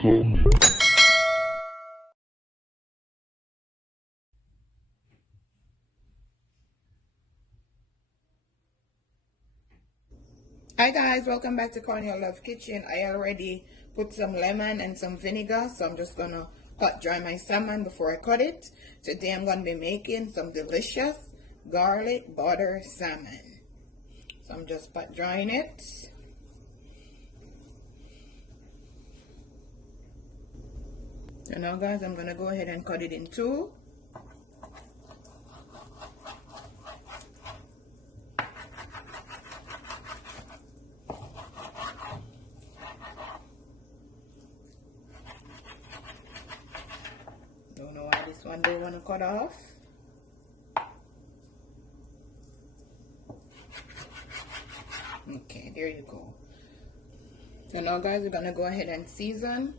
tummy. Hi guys, welcome back to Cornell Love Kitchen. I already put some lemon and some vinegar, so I'm just gonna pot dry my salmon before I cut it. Today I'm gonna be making some delicious garlic butter salmon. So I'm just pot drying it. So now guys, I'm gonna go ahead and cut it in two. Don't know why this one they want to cut off. Okay, there you go. So now guys, we're gonna go ahead and season,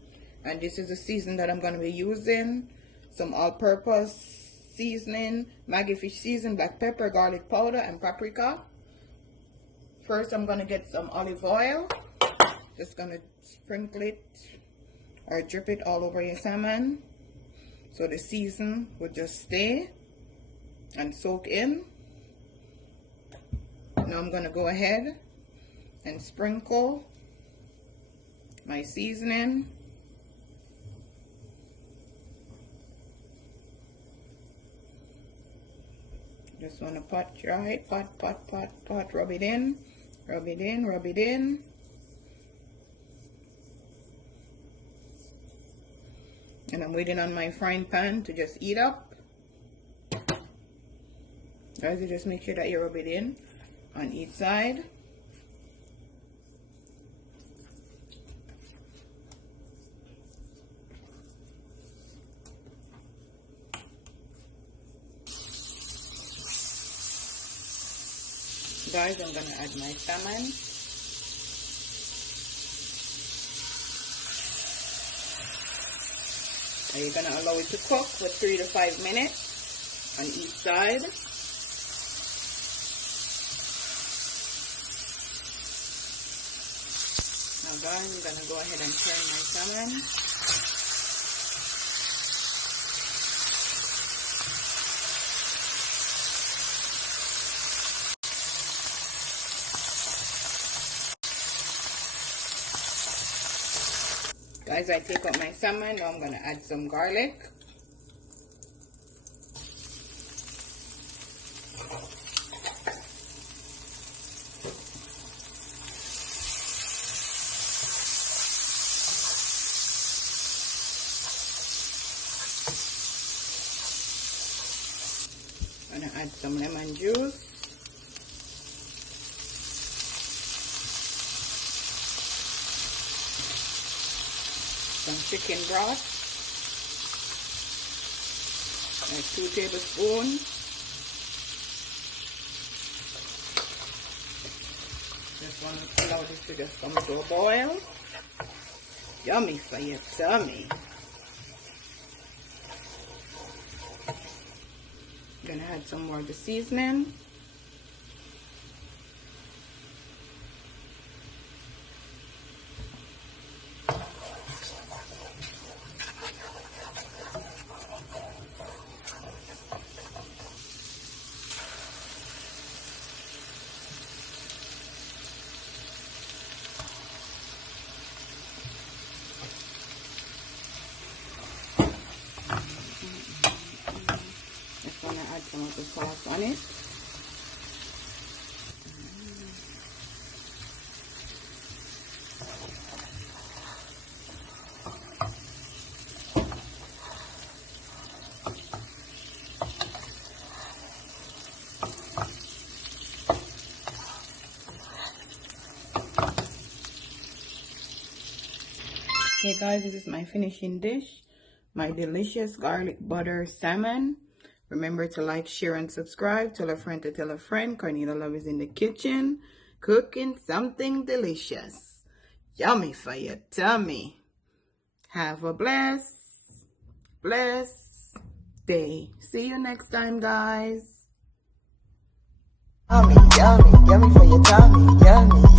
and this is the season that I'm gonna be using. Some all-purpose seasoning, Maggi fish season, black pepper, garlic powder, and paprika. First I'm gonna get some olive oil. Just gonna sprinkle it or drip it all over your salmon, so the season will just stay and soak in. Now I'm gonna go ahead and sprinkle my seasoning. Just want to pot dry, pot, rub it in, rub it in, rub it in. And I'm waiting on my frying pan to just heat up. Guys, you just make sure that you rub it in on each side. Guys, I'm gonna add my salmon. And you're gonna allow it to cook for 3 to 5 minutes on each side. Now guys, I'm gonna go ahead and turn my salmon. Guys, I take out my salmon. Now I'm gonna add some garlic. I'm gonna add some lemon juice. Some chicken broth, like 2 tablespoons. Just want to allow this to just come to a boil. Yummy for your tummy. Gonna add some more of the seasoning. Just want to add some of the sauce on it. Okay guys, this is my finishing dish. My delicious garlic butter salmon. Remember to like, share, and subscribe. Tell a friend to tell a friend. Cornelia Love is in the kitchen cooking something delicious. Yummy for your tummy. Have a blessed day. See you next time, guys. Yummy, yummy, yummy for your tummy, yummy.